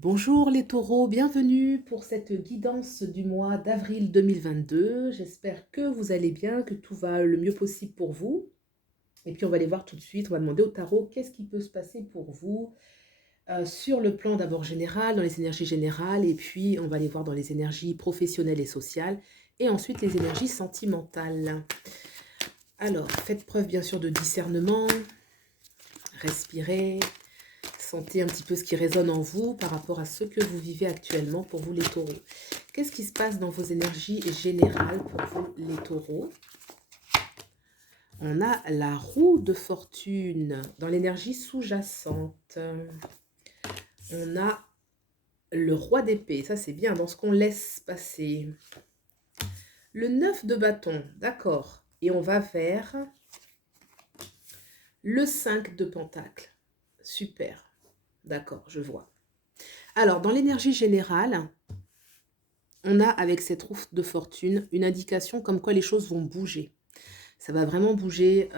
Bonjour les taureaux, bienvenue pour cette guidance du mois d'avril 2022. J'espère que vous allez bien, que tout va le mieux possible pour vous. Et puis on va aller voir tout de suite, on va demander au tarot qu'est-ce qui peut se passer pour vous sur le plan d'abord général, dans les énergies générales, et puis on va aller voir dans les énergies professionnelles et sociales, et ensuite les énergies sentimentales. Alors, faites preuve bien sûr de discernement, respirez. Sentez un petit peu ce qui résonne en vous par rapport à ce que vous vivez actuellement pour vous les taureaux. Qu'est-ce qui se passe dans vos énergies générales pour vous les taureaux? On a la roue de fortune dans l'énergie sous-jacente. On a le roi d'épée, ça c'est bien dans ce qu'on laisse passer. Le 9 de bâton, d'accord. Et on va vers le 5 de pentacle. Super, d'accord, je vois. Alors, dans l'énergie générale, on a avec cette roue de fortune une indication comme quoi les choses vont bouger. Ça va vraiment bouger,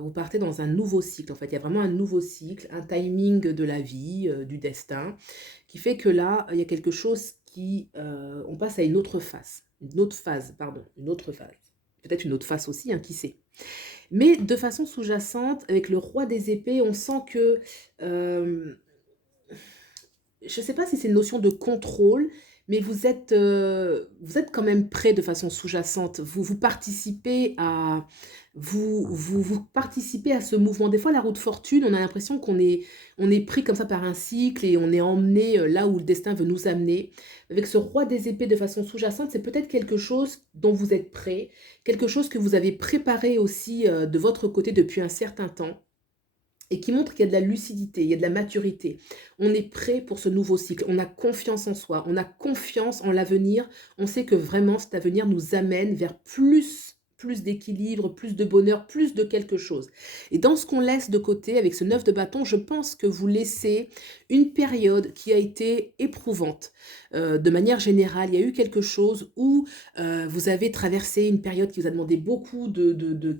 vous partez dans un nouveau cycle en fait. Il y a vraiment un nouveau cycle, un timing de la vie, du destin, qui fait que là, il y a quelque chose qui, on passe à une autre phase, pardon, une autre phase. Peut-être une autre face aussi, hein, qui sait? Mais de façon sous-jacente, avec le roi des épées, on sent que, hem je ne sais pas si c'est une notion de contrôle, mais vous êtes quand même prêt de façon sous-jacente. Vous participez à vous participez à ce mouvement. Des fois, la roue de fortune, on a l'impression on est pris comme ça par un cycle et on est emmené, là où le destin veut nous amener. Avec ce roi des épées de façon sous-jacente, c'est peut-être quelque chose dont vous êtes prêt, quelque chose que vous avez préparé aussi, de votre côté depuis un certain temps et qui montre qu'il y a de la lucidité, il y a de la maturité. On est prêt pour ce nouveau cycle, on a confiance en soi, on a confiance en l'avenir, on sait que vraiment cet avenir nous amène vers plus d'équilibre, plus de bonheur, plus de quelque chose. Et dans ce qu'on laisse de côté avec ce 9 de bâton, je pense que vous laissez une période qui a été éprouvante. De manière générale, il y a eu quelque chose où vous avez traversé une période qui vous a demandé beaucoup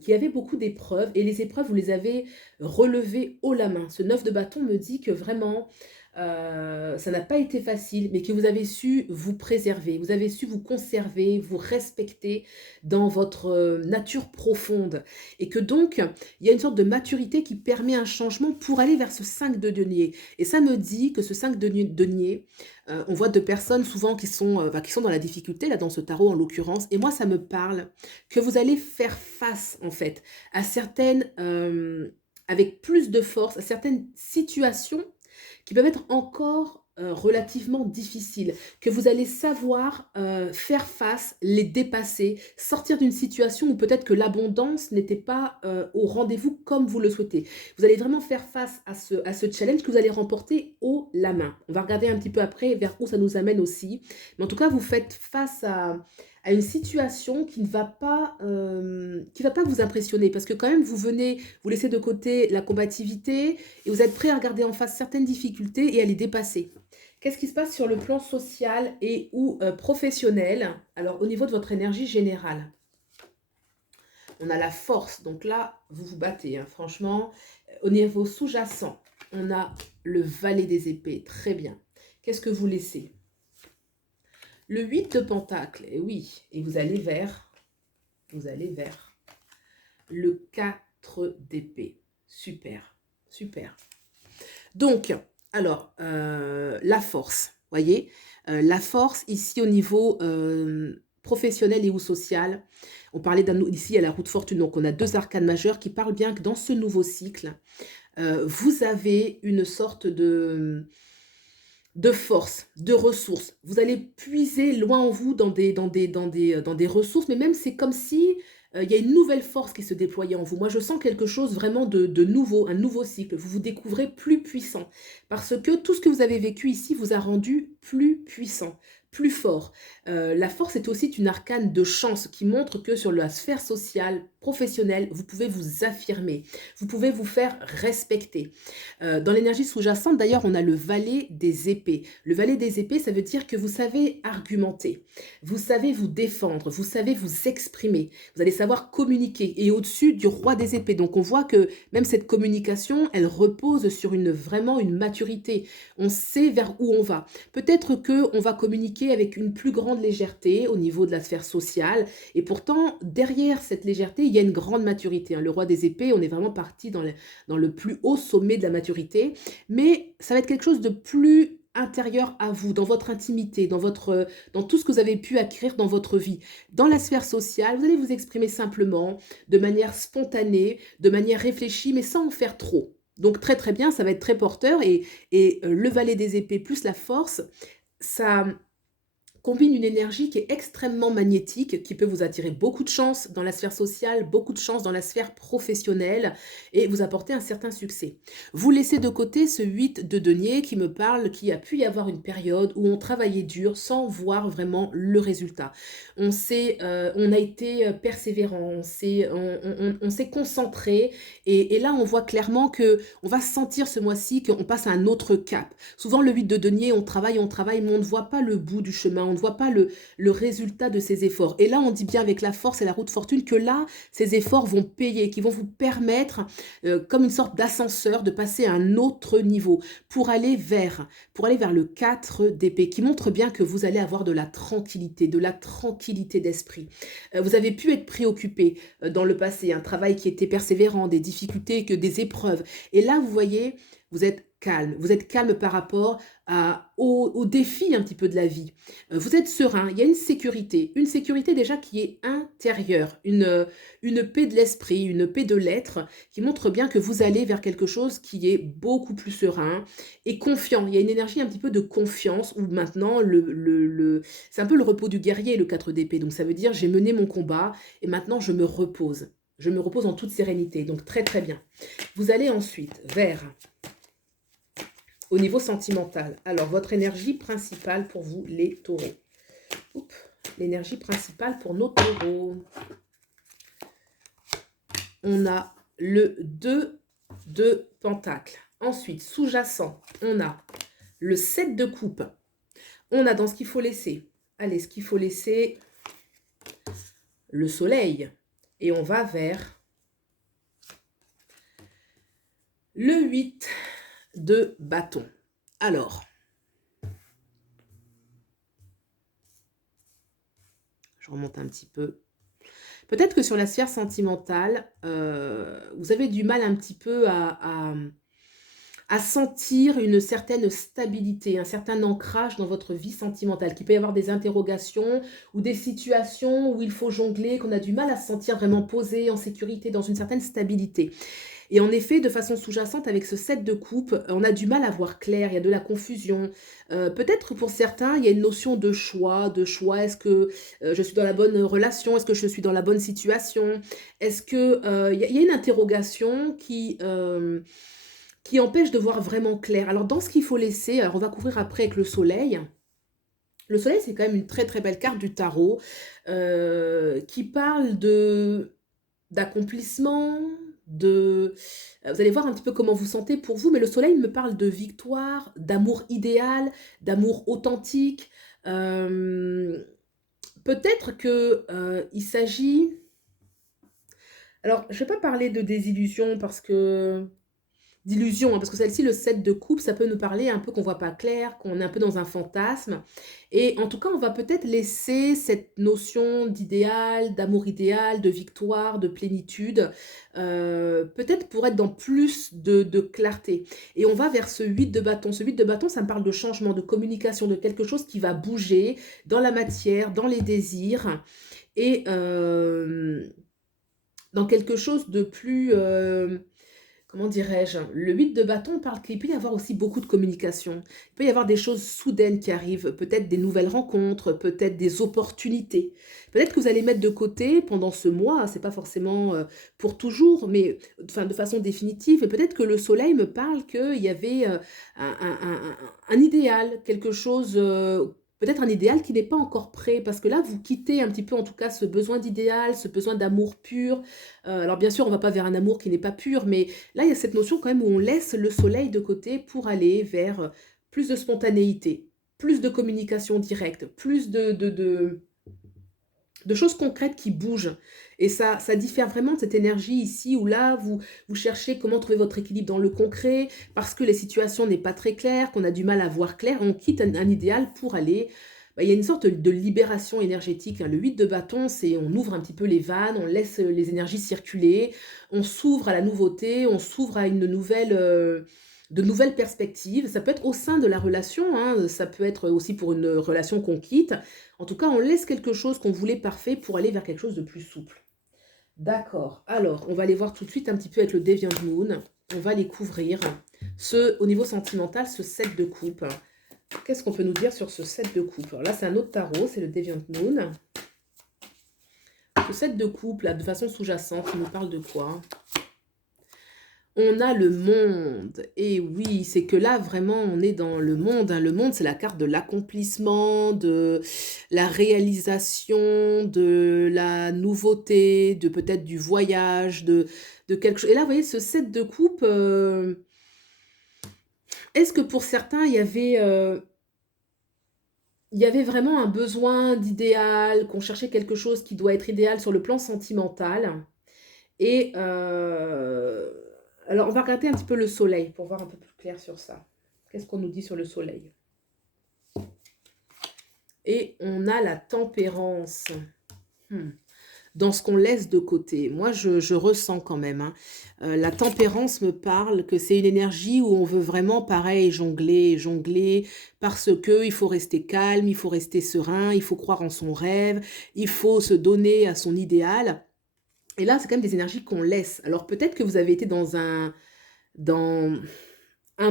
qui avait beaucoup d'épreuves et les épreuves, vous les avez relevées haut la main. Ce 9 de bâton me dit que vraiment, ça n'a pas été facile, mais que vous avez su vous préserver, vous avez su vous conserver, vous respecter dans votre, nature profonde et que donc, il y a une sorte de maturité qui permet un changement pour aller vers ce 5 de denier et ça me dit que ce 5 de denier, on voit 2 personnes souvent qui sont dans la difficulté, là, dans ce tarot en l'occurrence et moi ça me parle que vous allez faire face, en fait, à certaines, avec plus de force, à certaines situations qui peuvent être encore, relativement difficiles, que vous allez savoir, faire face, les dépasser, sortir d'une situation où peut-être que l'abondance n'était pas, au rendez-vous comme vous le souhaitez. Vous allez vraiment faire face à ce challenge que vous allez remporter haut la main. On va regarder un petit peu après vers où ça nous amène aussi, mais en tout cas, vous faites face à une situation qui ne va pas vous impressionner parce que quand même vous laissez de côté la combativité et vous êtes prêt à regarder en face certaines difficultés et à les dépasser. Qu'est-ce qui se passe sur le plan social et ou professionnel? Alors au niveau de votre énergie générale, on a la force, donc là, vous vous battez, hein, franchement. Au niveau sous-jacent, on a le valet des épées, très bien. Qu'est-ce que vous laissez? Le 8 de pentacle, et oui, et vous allez vers le 4 d'épée. Super, super. Donc, alors, la force, voyez, la force ici au niveau professionnel et ou social. On parlait ici à la roue de fortune, donc on a deux arcanes majeures qui parlent bien que dans ce nouveau cycle, vous avez une sorte de force, de ressources. Vous allez puiser loin en vous dans des ressources, mais même c'est comme si, il y a une nouvelle force qui se déployait en vous. Moi, je sens quelque chose vraiment de nouveau, un nouveau cycle. Vous vous découvrez plus puissant parce que tout ce que vous avez vécu ici vous a rendu plus puissant, plus fort. La force est aussi une arcane de chance qui montre que sur la sphère sociale, professionnelle, vous pouvez vous affirmer, vous pouvez vous faire respecter. Dans l'énergie sous-jacente, d'ailleurs, on a le valet des épées. Le valet des épées, ça veut dire que vous savez argumenter, vous savez vous défendre, vous savez vous exprimer, vous allez savoir communiquer et au-dessus du roi des épées. Donc on voit que même cette communication, elle repose sur vraiment une maturité. On sait vers où on va. Peut-être que on va communiquer avec une plus grande légèreté au niveau de la sphère sociale et pourtant derrière cette légèreté, il y a une grande maturité, hein. Le roi des épées, on est vraiment parti dans le plus haut sommet de la maturité, mais ça va être quelque chose de plus intérieur à vous, dans votre intimité, dans tout ce que vous avez pu acquérir dans votre vie. Dans la sphère sociale, vous allez vous exprimer simplement, de manière spontanée, de manière réfléchie, mais sans en faire trop. Donc très très bien, ça va être très porteur et le valet des épées plus la force, ça combine une énergie qui est extrêmement magnétique, qui peut vous attirer beaucoup de chance dans la sphère sociale, beaucoup de chance dans la sphère professionnelle et vous apporter un certain succès. Vous laissez de côté ce 8 de denier qui me parle qu'il a pu y avoir une période où on travaillait dur sans voir vraiment le résultat. On a été persévérant, on s'est concentré et là on voit clairement que on va sentir ce mois-ci qu'on passe à un autre cap. Souvent le 8 de denier, on travaille, mais on ne voit pas le bout du chemin, on ne voit pas le résultat de ses efforts. Et là, on dit bien avec la force et la roue de fortune que là, ces efforts vont payer, qui vont vous permettre, comme une sorte d'ascenseur, de passer à un autre niveau pour aller vers le 4 d'épée, qui montre bien que vous allez avoir de la tranquillité d'esprit. Vous avez pu être préoccupé dans le passé, un travail qui était persévérant, des difficultés, que des épreuves. Et là, vous voyez, vous êtes calme par rapport aux défis un petit peu de la vie. Vous êtes serein, il y a une sécurité déjà qui est intérieure, une paix de l'esprit, une paix de l'être, qui montre bien que vous allez vers quelque chose qui est beaucoup plus serein et confiant. Il y a une énergie un petit peu de confiance où maintenant, c'est un peu le repos du guerrier, le 4 d'épée. Donc ça veut dire j'ai mené mon combat et maintenant je me repose. Je me repose en toute sérénité, donc très très bien. Vous allez ensuite vers au niveau sentimental. Alors, votre énergie principale pour vous, les taureaux. L'énergie principale pour nos taureaux. On a le 2 de pentacles. Ensuite, sous-jacent, on a le 7 de coupe. On a dans ce qu'il faut laisser. Allez, ce qu'il faut laisser, le soleil. Et on va vers le 8 de bâton. Alors, je remonte un petit peu. Peut-être que sur la sphère sentimentale, vous avez du mal un petit peu à sentir une certaine stabilité, un certain ancrage dans votre vie sentimentale, qu'il peut y avoir des interrogations ou des situations où il faut jongler, qu'on a du mal à se sentir vraiment posé, en sécurité, dans une certaine stabilité. Et en effet, de façon sous-jacente, avec ce 7 de coupe, on a du mal à voir clair, il y a de la confusion. Peut-être pour certains, il y a une notion de choix. Est-ce que je suis dans la bonne relation? Est-ce que je suis dans la bonne situation? Est-ce que il y a une interrogation qui empêche de voir vraiment clair. Alors, dans ce qu'il faut laisser, alors on va couvrir après avec le soleil. Le soleil, c'est quand même une très très belle carte du tarot qui parle d'accomplissement, vous allez voir un petit peu comment vous sentez pour vous, mais le soleil me parle de victoire, d'amour idéal, d'amour authentique. Peut-être que il s'agit... Alors, je ne vais pas parler de désillusion parce que d'illusion, hein, parce que celle-ci, le 7 de coupe, ça peut nous parler un peu qu'on voit pas clair, qu'on est un peu dans un fantasme. Et en tout cas, on va peut-être laisser cette notion d'idéal, d'amour idéal, de victoire, de plénitude, peut-être pour être dans plus de clarté. Et on va vers ce 8 de bâton. Ce 8 de bâton, ça me parle de changement, de communication, de quelque chose qui va bouger dans la matière, dans les désirs, et dans quelque chose de plus... comment dirais-je? Le 8 de bâton parle qu'il peut y avoir aussi beaucoup de communication. Il peut y avoir des choses soudaines qui arrivent, peut-être des nouvelles rencontres, peut-être des opportunités. Peut-être que vous allez mettre de côté pendant ce mois, c'est pas forcément pour toujours, mais enfin, de façon définitive. Et peut-être que le soleil me parle qu'il y avait un idéal, quelque chose peut-être un idéal qui n'est pas encore prêt, parce que là, vous quittez un petit peu, en tout cas, ce besoin d'idéal, ce besoin d'amour pur. Alors bien sûr, on va pas vers un amour qui n'est pas pur, mais là, il y a cette notion quand même où on laisse le soleil de côté pour aller vers plus de spontanéité, plus de communication directe, plus de choses concrètes qui bougent. Et ça diffère vraiment de cette énergie ici où là, vous cherchez comment trouver votre équilibre dans le concret, parce que les situations n'est pas très claires, qu'on a du mal à voir clair, on quitte un idéal pour aller. Il y a une sorte de libération énergétique, hein. Le 8 de bâton, c'est on ouvre un petit peu les vannes, on laisse les énergies circuler, on s'ouvre à la nouveauté, on s'ouvre à une nouvelle, de nouvelles perspectives. Ça peut être au sein de la relation, hein, ça peut être aussi pour une relation qu'on quitte. En tout cas, on laisse quelque chose qu'on voulait parfait pour aller vers quelque chose de plus souple. D'accord. Alors, on va aller voir tout de suite un petit peu avec le Deviant Moon. On va les couvrir. Au niveau sentimental, ce 7 de coupe. Qu'est-ce qu'on peut nous dire sur ce 7 de coupe? Alors là, c'est un autre tarot, c'est le Deviant Moon. Ce 7 de coupe, là, de façon sous-jacente, il nous parle de quoi? On a le monde. Et oui, c'est que là, vraiment, on est dans le monde, hein. Le monde, c'est la carte de l'accomplissement, de la réalisation, de la nouveauté, de peut-être du voyage, de quelque chose. Et là, vous voyez, ce 7 de coupe, est-ce que pour certains, il y avait vraiment un besoin d'idéal, qu'on cherchait quelque chose qui doit être idéal sur le plan sentimental? Et alors, on va regarder un petit peu le soleil pour voir un peu plus clair sur ça. Qu'est-ce qu'on nous dit sur le soleil? Et on a la tempérance. Dans ce qu'on laisse de côté. Moi, je ressens quand même, hein. La tempérance me parle que c'est une énergie où on veut vraiment, pareil, jongler, jongler, parce que il faut rester calme, il faut rester serein, il faut croire en son rêve, il faut se donner à son idéal. Et là, c'est quand même des énergies qu'on laisse. Alors peut-être que vous avez été dans un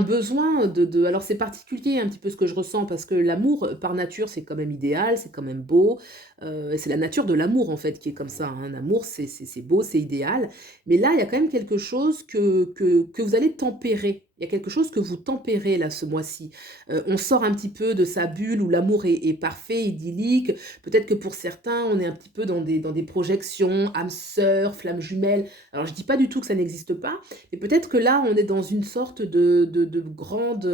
besoin alors c'est particulier un petit peu ce que je ressens parce que l'amour, par nature, c'est quand même idéal, c'est quand même beau, c'est la nature de l'amour en fait qui est comme ça, hein. L'amour c'est beau, c'est idéal, mais là, il y a quand même quelque chose que vous allez tempérer. Il y a quelque chose que vous tempérez là ce mois-ci. On sort un petit peu de sa bulle où l'amour est parfait, idyllique. Peut-être que pour certains, on est un petit peu dans des projections, âme sœur, flamme jumelle. Alors je dis pas du tout que ça n'existe pas, et peut-être que là, on est dans une sorte de grande...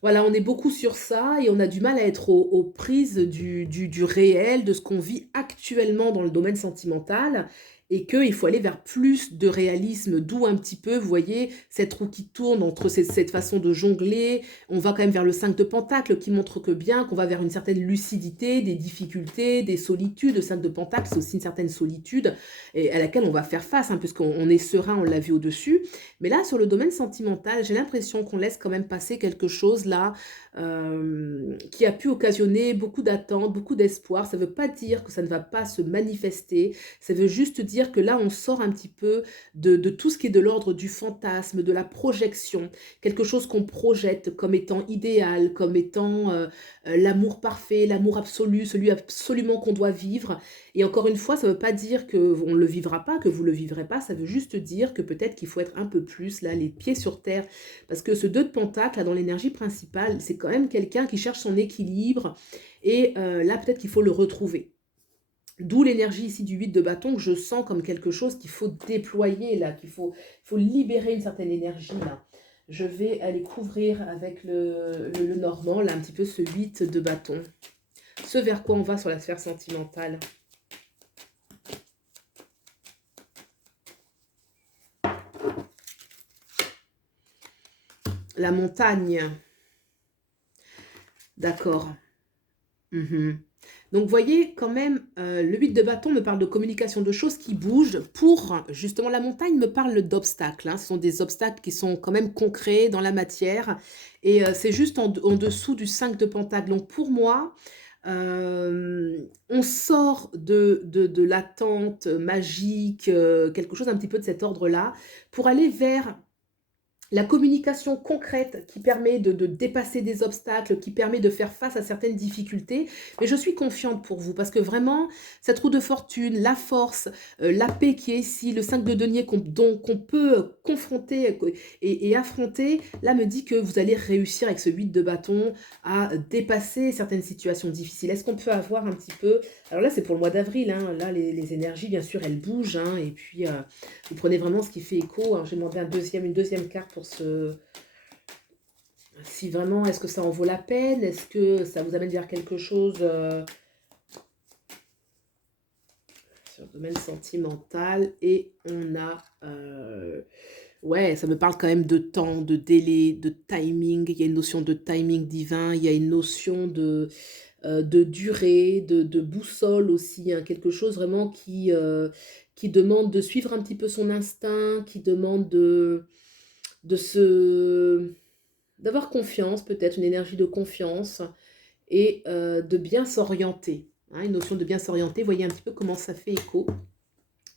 voilà, on est beaucoup sur ça et on a du mal à être aux prises du réel, de ce qu'on vit actuellement dans le domaine sentimental et qu'il faut aller vers plus de réalisme, d'où un petit peu, vous voyez, cette roue qui tourne entre cette façon de jongler. On va quand même vers le 5 de Pentacle qui montre que bien qu'on va vers une certaine lucidité, des difficultés, des solitudes. Le 5 de Pentacle, c'est aussi une certaine solitude et à laquelle on va faire face, hein, puisqu'on est serein, on l'a vu au-dessus. Mais là, sur le domaine sentimental, j'ai l'impression qu'on laisse quand même passer quelque chose là qui a pu occasionner beaucoup d'attentes, beaucoup d'espoir. Ça ne veut pas dire que ça ne va pas se manifester, ça veut juste dire que là, on sort un petit peu de tout ce qui est de l'ordre du fantasme, de la projection, quelque chose qu'on projette comme étant idéal, comme étant l'amour parfait, l'amour absolu, celui absolument qu'on doit vivre. Et encore une fois, ça ne veut pas dire qu'on ne le vivra pas, que vous ne le vivrez pas, ça veut juste dire que peut-être qu'il faut être un peu plus, là, les pieds sur terre. Parce que ce 2 de Pentacle, là, dans l'énergie principale, c'est quand même quelqu'un qui cherche son équilibre. Et là, peut-être qu'il faut le retrouver. D'où l'énergie ici du 8 de bâton que je sens comme quelque chose qu'il faut déployer, là, qu'il faut libérer une certaine énergie, là. Je vais aller couvrir avec le normand, là, un petit peu ce 8 de bâton. Ce vers quoi on va sur la sphère sentimentale. La montagne. D'accord. Donc, vous voyez, quand même, le 8 de bâton me parle de communication, de choses qui bougent pour, justement, la montagne me parle d'obstacles, hein. Ce sont des obstacles qui sont quand même concrets dans la matière. Et c'est juste en dessous du 5 de pentacle. Donc, pour moi, on sort de l'attente magique, quelque chose un petit peu de cet ordre-là, pour aller vers La communication concrète qui permet de dépasser des obstacles, qui permet de faire face à certaines difficultés. Mais je suis confiante pour vous parce que vraiment, cette roue de fortune, la force, la paix qui est ici, le 5 de denier qu'on peut confronter et affronter, là me dit que vous allez réussir avec ce 8 de bâton à dépasser certaines situations difficiles. Est-ce qu'on peut avoir un petit peu... Alors là, c'est pour le mois d'avril, hein. Là, les énergies, bien sûr, elles bougent, hein, et puis... vous prenez vraiment ce qui fait écho. Alors, j'ai demandé une deuxième carte pour ce... Si vraiment, est-ce que ça en vaut la peine? Est-ce que ça vous amène vers quelque chose sur le domaine sentimental? Et on a... ouais, ça me parle quand même de temps, de délai, de timing. Il y a une notion de timing divin. Il y a une notion de durée, de boussole aussi, hein, quelque chose vraiment qui demande de suivre un petit peu son instinct, qui demande de se d'avoir confiance, peut-être une énergie de confiance et de bien s'orienter, hein, une notion de bien s'orienter. Voyez un petit peu comment ça fait écho.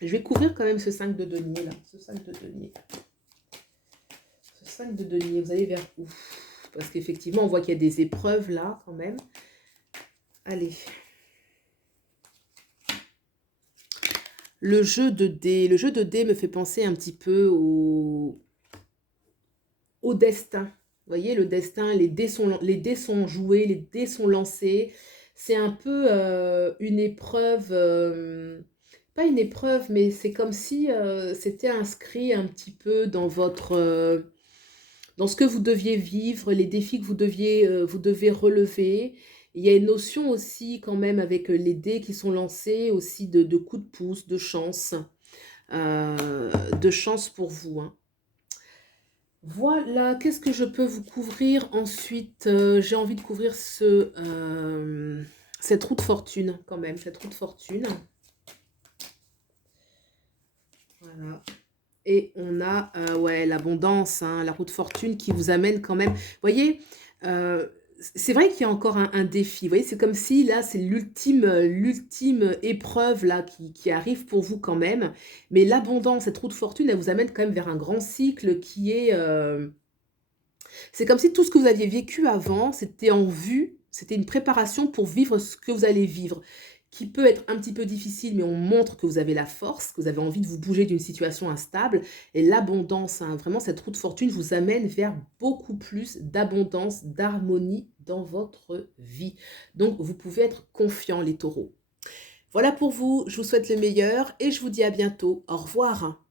Je vais couvrir quand même ce 5 de denier là, ce 5 de denier. Ce 5 de denier, vous allez vers où? Parce qu'effectivement, on voit qu'il y a des épreuves là quand même. Allez. Le jeu de dés me fait penser un petit peu au destin. Vous voyez, le destin, les dés sont joués, les dés sont lancés. C'est un peu une épreuve, pas une épreuve, mais c'est comme si c'était inscrit un petit peu dans votre, dans ce que vous deviez vivre, les défis que vous devez relever. Il y a une notion aussi quand même avec les dés qui sont lancés, aussi de coups de pouce, de chance pour vous, hein. Voilà, qu'est-ce que je peux vous couvrir ensuite? J'ai envie de couvrir cette roue de fortune quand même, cette roue de fortune. Voilà. Et on a ouais, l'abondance, hein, la roue de fortune qui vous amène quand même. Vous voyez, c'est vrai qu'il y a encore un défi. Vous voyez, c'est comme si là, c'est l'ultime épreuve là qui arrive pour vous quand même. Mais l'abondance, cette roue de fortune, elle vous amène quand même vers un grand cycle qui est... c'est comme si tout ce que vous aviez vécu avant, c'était en vue, c'était une préparation pour vivre ce que vous allez vivre, qui peut être un petit peu difficile, mais on montre que vous avez la force, que vous avez envie de vous bouger d'une situation instable. Et l'abondance, hein, vraiment, cette roue de fortune vous amène vers beaucoup plus d'abondance, d'harmonie dans votre vie. Donc, vous pouvez être confiants, les taureaux. Voilà pour vous, je vous souhaite le meilleur et je vous dis à bientôt. Au revoir.